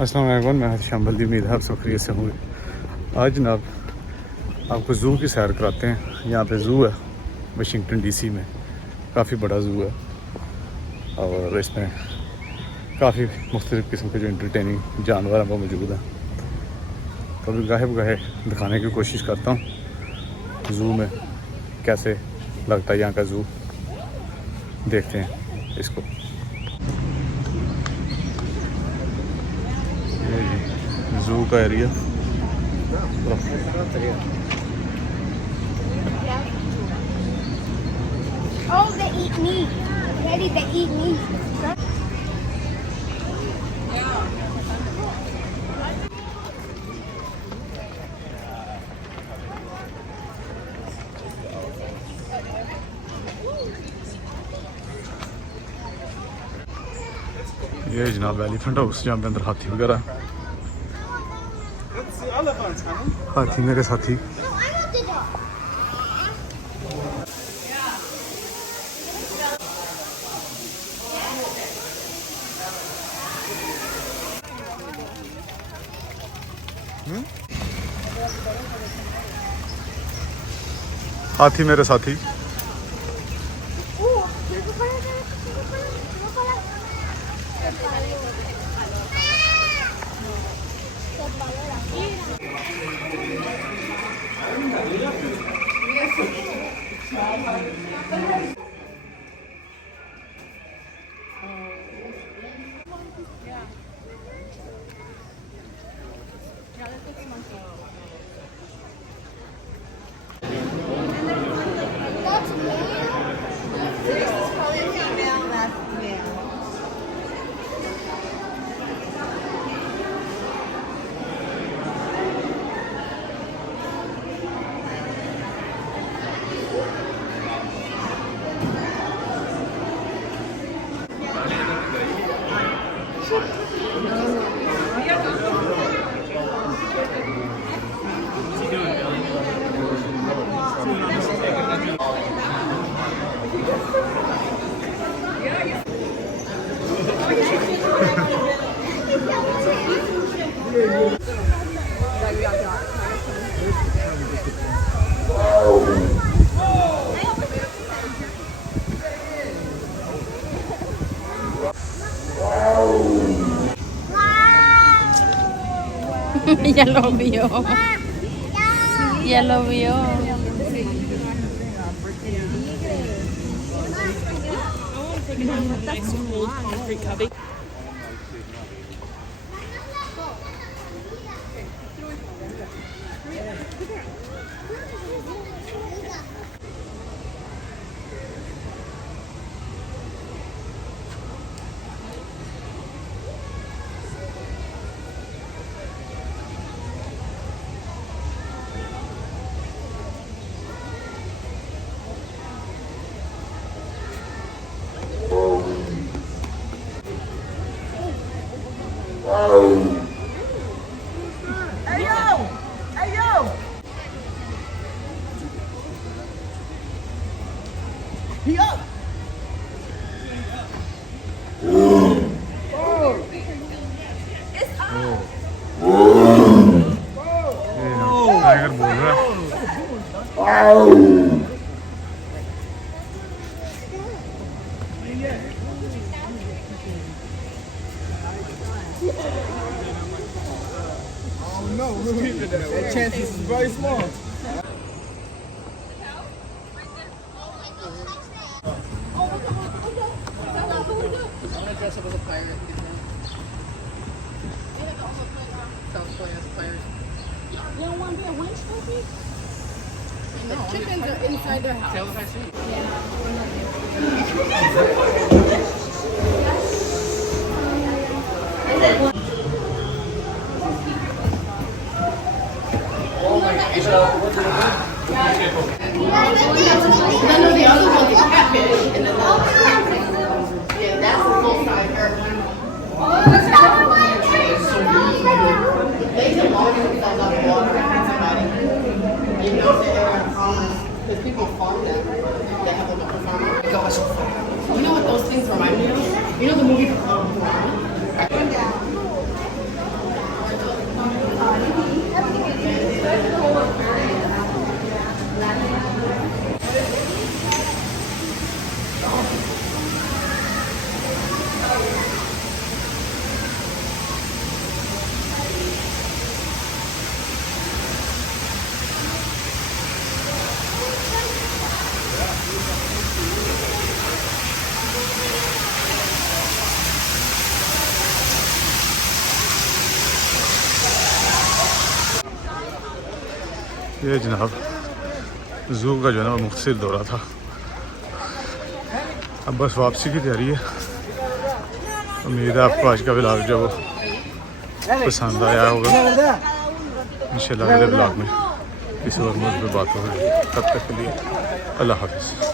अस्सलाम वालेकुम, मैं शामिल दी उम्मीद है आप सब खैरियत से होंगे। आज जनाब आपको ज़ू की सैर कराते हैं। यहाँ पे ज़ू है वाशिंगटन डीसी में, काफ़ी बड़ा ज़ू है और इसमें काफ़ी मुख्तलिफ़ किस्म के जो इंटरटेनिंग जानवर हैं वो मौजूद हैं। कभी गाहे बगाहे दिखाने की कोशिश करता हूँ ज़ू में कैसे लगता है यहाँ का ज़ू। देखते हैं इसको। ये जी ज़ू का area. Oh, they eat meat. Daddy, they eat meat. ये जनाब एलिफेंट हाउस जहाँ पे अंदर हाथी वगैरह। हाथी मेरे साथी। हाथी मेरे साथी। Ya lo vio. Ya lo vio. Tiger बोल रहा है। No, that chance is very small. Dress up as a pirate. South Korea's pirate. You don't want to be a wench, pussy? The chickens are inside their house. Tell if I see. None of the other ones are catfish, and then yeah, that's a full size airplane. They can launch themselves out of water and hit somebody. You know they're on farmers because people farm them. They have like a farm. Gosh, you know what those things remind me of? You know the movie Piranha? ये जनाब zoo का जो है ना वो मुख्तसर दौरा था। अब बस वापसी की तैयारी है। उम्मीद है आपको आज का व्लॉग जो वो पसंद आया होगा। इंशाल्लाह अगले व्लॉग में किसी और मौजूद पे बात होगी। तब तक के लिए अल्लाह हाफ़िज़।